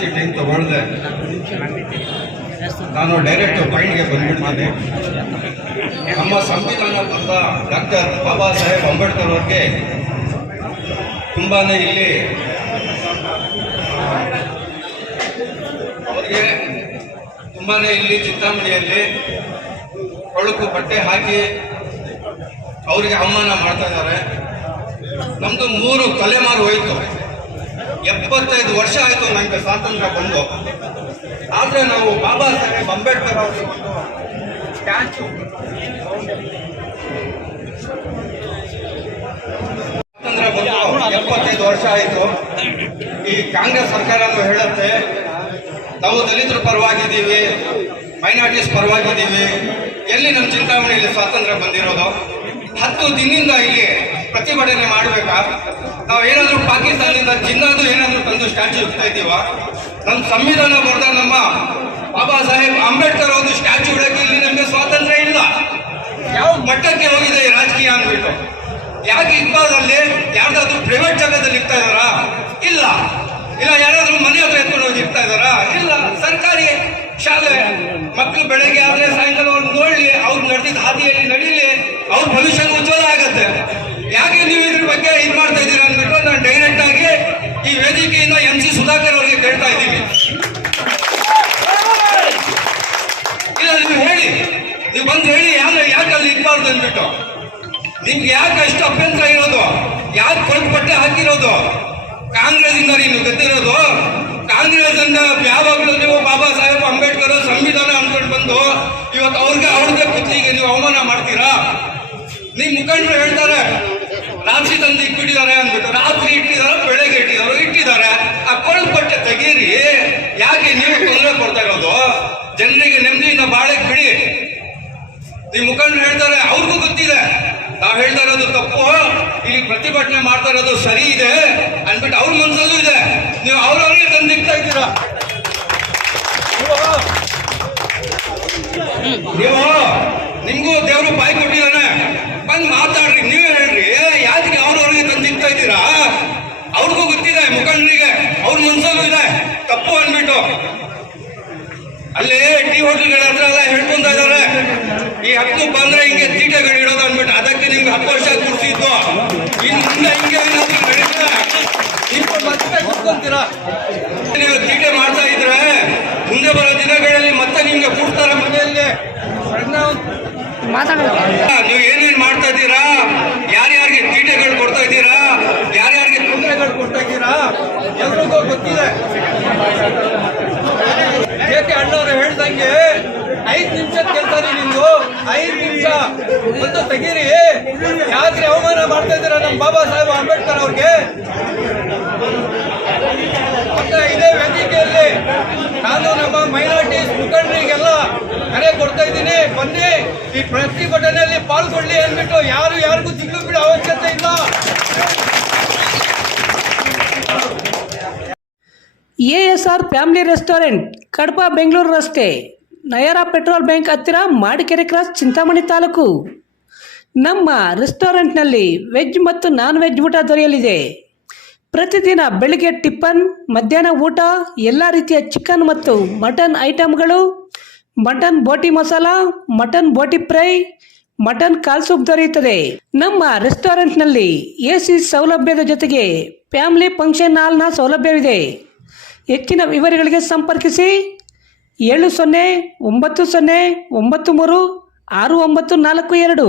ಜಾಸ್ತಿ ಟೈಮ್ ತಗೊಳ್ದೆ ನಾನು ಡೈರೆಕ್ಟ್ ಪಾಯಿಂಟ್ಗೆ ಬಂದ್ಬಿಡ್ತೀನಿ ನಮ್ಮ ಸಂವಿಧಾನ ತಂದ ಡಾಕ್ಟರ್ ಬಾಬಾ ಸಾಹೇಬ್ ಅಂಬೇಡ್ಕರ್ ಅವ್ರಿಗೆ ತುಂಬಾ ಇಲ್ಲಿ ಅವರಿಗೆ ತುಂಬಾ ಇಲ್ಲಿ ಚಿಂತಾಮಣಿಯಲ್ಲಿ ಕೊಳಕು ಬಟ್ಟೆ ಹಾಕಿ ಅವರಿಗೆ ಅವಮಾನ ಮಾಡ್ತಾ ಇದ್ದಾರೆ. ನಮ್ಮದು ಮೂರು ತಲೆಮಾರು ಹೋಯ್ತು. ಎಪ್ಪತ್ತೈದು ವರ್ಷ ಆಯಿತು ನಮಗೆ ಸ್ವಾತಂತ್ರ್ಯ ಬಂದು. ಆದರೆ ನಾವು ಬಾಬಾ ಸಾಹೇಬ್ ಅಂಬೇಡ್ಕರ್ ಅವರಿಗೆ ಒಂದು ಸ್ಟ್ಯಾಚು. ಸ್ವಾತಂತ್ರ್ಯ ಬಂದು ಎಪ್ಪತ್ತೈದು ವರ್ಷ ಆಯಿತು. ಈ ಕಾಂಗ್ರೆಸ್ ಸರ್ಕಾರನೂ ಹೇಳುತ್ತೆ ನಾವು ದಲಿತರ ಪರವಾಗಿದ್ದೀವಿ ಮೈನಾರಿಟೀಸ್ ಪರವಾಗಿದ್ದೀವಿ ಎಲ್ಲಿ ನಮ್ಮ ಚಿಂತಾಮಣಿಯಲ್ಲಿ ಸ್ವಾತಂತ್ರ್ಯ ಬಂದಿರೋದು? ಹತ್ತು ದಿನದಿಂದ ಇಲ್ಲಿ ಪ್ರತಿಭಟನೆ ಮಾಡಬೇಕಾ? ನಾವು ಏನಾದರೂ ಪಾಕಿಸ್ತಾನದಿಂದ ಚಿನ್ನದು ಏನಾದರೂ ತಂದು ಸ್ಟ್ಯಾಚ್ಯೂ ಇಡ್ತಾ ಇದ್ದೀವ? ನಮ್ಮ ಸಂವಿಧಾನ ಬರೆದ ನಮ್ಮ ಬಾಬಾ ಸಾಹೇಬ್ ಅಂಬೇಡ್ಕರ್ ಒಂದು ಸ್ಟ್ಯಾಚ್ಯೂ ಇಡಕ್ಕೆ ಇಲ್ಲಿ ನಮಗೆ ಸ್ವಾತಂತ್ರ್ಯ ಇಲ್ಲ. ಯಾವ ಮಟ್ಟಕ್ಕೆ ಹೋಗಿದೆ ಈ ರಾಜಕೀಯ ಅಂದ್ಬಿಟ್ಟು? ಯಾಕೆ ಇಕ್ಬಾದಲ್ಲಿ ಯಾರ್ದಾದ್ರೂ ಪ್ರೈವೇಟ್ ಜಾಗದಲ್ಲಿ ಇರ್ತಾ ಇದಾರಾ ಇಲ್ಲ. ಇಲ್ಲ, ಯಾರಾದ್ರೂ ಮನೆ ಹತ್ರ ಎತ್ಕೊಂಡು ಹೋಗಿ ಇರ್ತಾ ಇದಾರಾ ಇಲ್ಲ, ಸರ್ಕಾರಿ ಶಾಲೆ. ಮಕ್ಕಳು ಬೆಳಗ್ಗೆ ಆದ್ರೆ ಸಾಯಂಕಾಲ ಅವ್ರು ನೋಡ್ಲಿ, ಅವ್ರು ನಡೆದಿದ್ದ ಹಾದಿಯಲ್ಲಿ ನಡೀಲಿ, ಅವ್ರ ಭವಿಷ್ಯ ಉಜ್ವಲ ಆಗತ್ತೆ ಯಾಕೆ ನೀವು ಇದ್ರ ಬಗ್ಗೆ ಇದು ಮಾಡ್ತಾ ಇದ್ದೀರಾ ಅಂದ್ಬಿಟ್ಟು ನಾನು ಡೈರೆಕ್ಟ್ ಆಗಿ ಈ ವೇದಿಕೆಯಿಂದ ಎಂ ಸಿ ಸುಧಾಕರ್ ಅವರಿಗೆ ಕೇಳ್ತಾ ಇದ್ದೀವಿ. ನೀವು ಹೇಳಿ. ನೀವು ಬಂದು ಹೇಳಿ, ಯಾಕೆ ಯಾಕೆ ಅಲ್ಲಿ ಇಟ್ಬಾರ್ದು ಅಂದ್ಬಿಟ್ಟು. ನಿಮ್ಗೆ ಯಾಕೆ ಅಷ್ಟು ಅಭ್ಯಂತರ ಇರೋದು? ಯಾಕೆ ಕೊಟ್ಟು ಬಟ್ಟೆ ಹಾಕಿರೋದು? ಕಾಂಗ್ರೆಸ್ ಇಂದ ನೀನು ಗೆದ್ದಿರೋದು ಕಾಂಗ್ರೆಸ್ ಅಂದ ಯಾವಾಗಲೂ ನೀವು ಬಾಬಾ ಸಾಹೇಬ್ ಅಂಬೇಡ್ಕರ್ ಸಂವಿಧಾನ ಅಂದ್ಕೊಂಡು ಬಂದು ಇವತ್ತು ಅವ್ರಿಗೆ ಅವ್ರಿಗೆ ಪುತ್ರಿಗೆ ನೀವು ಅವಮಾನ ಮಾಡ್ತೀರಾ? ನಿಮ್ ಮುಖಂಡರು ಹೇಳ್ತಾರೆ, ರಾತ್ರಿ ತಂದು ಇಟ್ಬಿಟ್ಟಿದ್ದಾರೆ ಅಂದ್ಬಿಟ್ಟು, ರಾತ್ರಿ ಇಟ್ಟಿದ್ದಾರೆ ಇಟ್ಟಿದ್ದಾರೆ ಆ ಬಟ್ಟೆ ತೆಗೀರಿ. ಯಾಕೆ ನೀವು ತೊಂದರೆ ಕೊಡ್ತಾ ಇರೋದು? ಜನರಿಗೆ ನೆಮ್ಮದಿಯಿಂದ ಬಾಳೆ ಬಿಡಿ. ಈ ಮುಖಂಡರು ಹೇಳ್ತಾರೆ, ಅವ್ರಿಗೂ ಗೊತ್ತಿದೆ. ನಾವು ಹೇಳ್ತಾ ಇರೋದು ತಪ್ಪು. ಇಲ್ಲಿ ಪ್ರತಿಭಟನೆ ಮಾಡ್ತಾ ಇರೋದು ಸರಿ ಇದೆ ಅನ್ಬಿಟ್ಟು ಅವ್ರ ಮನ್ಸಲ್ಲೂ ಇದೆ. ನೀವು ಅವ್ರವ್ರಿಗೆ ತಂದಿಕ್ತಾ ಇದ್ದೀರಾ? ನೀವು, ನಿಮ್ಗೂ ದೇವರು ಬಾಯಿ ಕೊಟ್ಟಿದ್ದಾನೆ. ಬಂದು ಮಾತಾಡ್ರಿ, ನೀವೇ ಹೇಳ್ರಿ ಯಾಕೆ ಅವ್ರವ್ರಿಗೆ ತಂದಿಕ್ತಾ ಇದ್ದೀರಾ ಅವ್ರಿಗೂ ಗೊತ್ತಿದೆ ಮುಖಂಡರಿಗೆ ಅವ್ರ ಮನ್ಸಲ್ಲೂ ಇದೆ ಅಲ್ಲೇ ಟಿ ಹೋಟೆಲ್ಗಳ ಹತ್ರ ಎಲ್ಲ ಹೇಳ್ಕೊಂತ ಇದಾರೆ ಈ ಹತ್ತು ಬಂದ್ರೆ ಹಿಂಗೆ ಚೀಟೆಗಳು ಇಡೋದು ಅಂದ್ಬಿಟ್ಟು. ಅದಕ್ಕೆ ನಿಮ್ಗೆ ಹತ್ತು ವರ್ಷ ಕೂರಿಸಿದ್ದು ಇನ್ನು ಮುಂದೆ ಹಿಂಗೆ ಏನಾದ್ರು ನೀವು ಮತ್ತೆ ಕೂತ್ಕೊಂತೀರಾ? ನೀವು ತೀಟೆ ಮಾಡ್ತಾ ಇದ್ರೆ ಮುಂದೆ ಬರೋ ದಿನಗಳಲ್ಲಿ ಮತ್ತೆ ನಿಮ್ಗೆ ಕೂಡ್ತಾರ ಮನೆಯಲ್ಲಿ. ನೀವು ಏನೇನ್ ಮಾಡ್ತಾ ಇದ್ದೀರಾ? ಯಾರ್ಯಾರಿಗೆ ತೀಟೆಗಳು ಕೊಡ್ತಾ ಇದ್ದೀರಾ? ಯಾರ್ಯಾರಿಗೆ ತೊಂದರೆಗಳು ಕೊಡ್ತಾ ಇದ್ದೀರಾ? ಎಲ್ರಿಗೂ ಗೊತ್ತಿದೆ. ಐದ್ ನಿಮಿಷದ ಕೆಲಸ ನಿಮ್ದು ಐದು ನಿಮಿಷ. ಒಂದು ತೆಗೀರಿ. ಯಾಕ್ರಿ ಅವಮಾನ ಮಾಡ್ತಾ ಇದ್ದೀರಾ ನಮ್ಮ ಬಾಬಾ ಸಾಹೇಬ್ ಅಂಬೇಡ್ಕರ್ ಅವ್ರಿಗೆ? ಮತ್ತೆ ಇದೇ ವೇದಿಕೆಯಲ್ಲಿ ನಾನು ನಮ್ಮ ಮೈನಾರಿಟೀಸ್ ಮುಖಂಡರಿಗೆಲ್ಲ ಕರೆ ಕೊಡ್ತಾ ಇದ್ದೀನಿ. ಬನ್ನಿ, ಈ ಪ್ರತಿಭಟನೆಯಲ್ಲಿ ಪಾಲ್ಗೊಳ್ಳಿ ಅಂದ್ಬಿಟ್ಟು ಯಾರು ಯಾರಿಗೂ ದಿಗ್ಲು ಬಿಡೋ ಅವಶ್ಯಕತೆ ಇಲ್ಲ. A S R family restaurant Kadapa Bengaluru ರಸ್ತೆ. ನಯರಾ ಪೆಟ್ರೋಲ್ ಬ್ಯಾಂಕ್ ಹತ್ತಿರ ಮಾಡಿಕೆರೆ ಕ್ರಾಸ್ ಚಿಂತಾಮಣಿ ತಾಲೂಕು. ನಮ್ಮ ರೆಸ್ಟೋರೆಂಟ್ನಲ್ಲಿ ವೆಜ್ ಮತ್ತು ನಾನ್ ವೆಜ್ ಊಟ ದೊರೆಯಲಿದೆ. ಪ್ರತಿದಿನ ಬೆಳಿಗ್ಗೆ ಟಿಫನ್ ಮಧ್ಯಾಹ್ನ ಊಟ, ಎಲ್ಲ ರೀತಿಯ ಚಿಕನ್ ಮತ್ತು ಮಟನ್ ಐಟಮ್ಗಳು mutton boti masala, mutton boti fry, mutton ಕಾಲ್ ಸೂಪ್ ದೊರೆಯುತ್ತದೆ. ನಮ್ಮ ರೆಸ್ಟೋರೆಂಟ್ನಲ್ಲಿ ಎ ಸಿ ಸೌಲಭ್ಯದ ಜೊತೆಗೆ ಫ್ಯಾಮಿಲಿ ಫಂಕ್ಷನ್ ಹಾಲ್ನ ಸೌಲಭ್ಯವಿದೆ. ಹೆಚ್ಚಿನ ವಿವರಗಳಿಗೆ ಸಂಪರ್ಕಿಸಿ. ಏಳು ಸೊನ್ನೆ ಒಂಬತ್ತು ಸೊನ್ನೆ ಒಂಬತ್ತು ಮೂರು ಆರು ಒಂಬತ್ತು ನಾಲ್ಕು ಎರಡು.